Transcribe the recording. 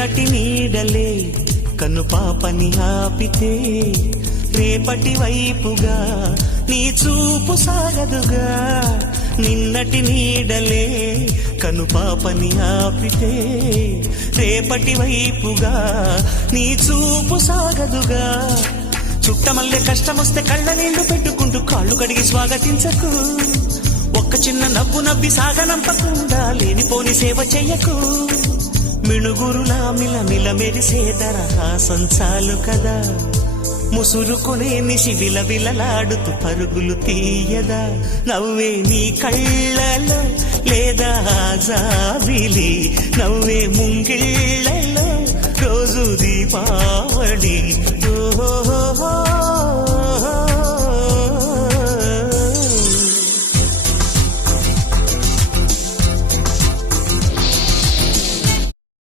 నిన్నటి నీడలే కన్ను పాపని ఆపితే రేపటి వైపుగా నీ చూపు సాగదుగా. నిన్నటి నీడలే కన్ను పాపని ఆపితే రేపటి వైపుగా నీ చూపు సాగదుగా. చుట్టమల్లె కష్టమొస్తే కళ్ళ నీళ్లు పెట్టుకుంటూ కాళ్ళు కడిగి స్వాగతించకు. ఒక్క చిన్న నవ్వు నవ్వి సాగనంపకుండా లేనిపోని సేవ చెయ్యకు. మిణుగురులా మిలమిల మెరిసే దరహాసం చాలు కదా. ముసురుకునే నిశి విలవిలలాడుతూ పరుగులు తీయదా. నవ్వే నీ కళ్ళలో లేదా జాబిలి, నవ్వే ముంగిళ్ళ